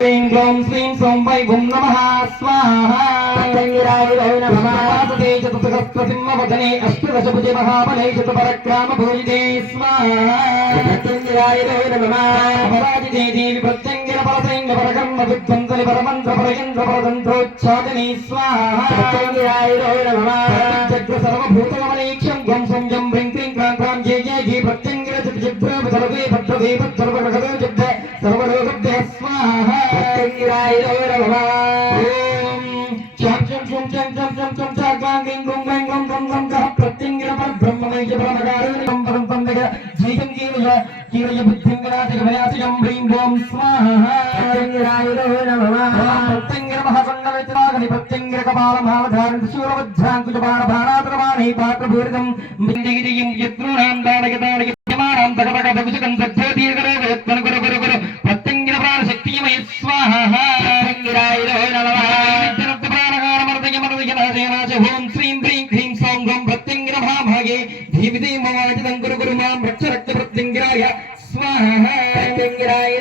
ह्रीं ग्लौं श्रीं सौं वै भुं नमः स्वाहा नमस्ते चतुसहस्रसिंहवदने अष्टदशभुजे महाबले शतपरक्रामभूजिते स्वाहा अपराजिते देवि प्रत्यङ्गिरपरसैन्यपरकर्म विध्वंसनि परमन्त्रपरयन्त्रपरतन्त्रोच्चादने स्वाहा चक्र सर्वभूतगमनैक्ष्यं ध्वं सं जं ह्रीं क्लीं क्रां क्रां जय जय जय प्रत्यङ्गिरचित्रभद्रवे भद्रवे भद्रवगदो जब्द सर्वरोगभ्यः स्वाहा ఓం శ్రీం హ్రీం క్లీం సౌం గం ప్రత్యంగిర మహాభాగే ధీమిదే మమాజితం గురు గురు మాం రక్ష రక్త ప్రత్యంగిరాయ స్వాహా ప్రత్యంగిరాయ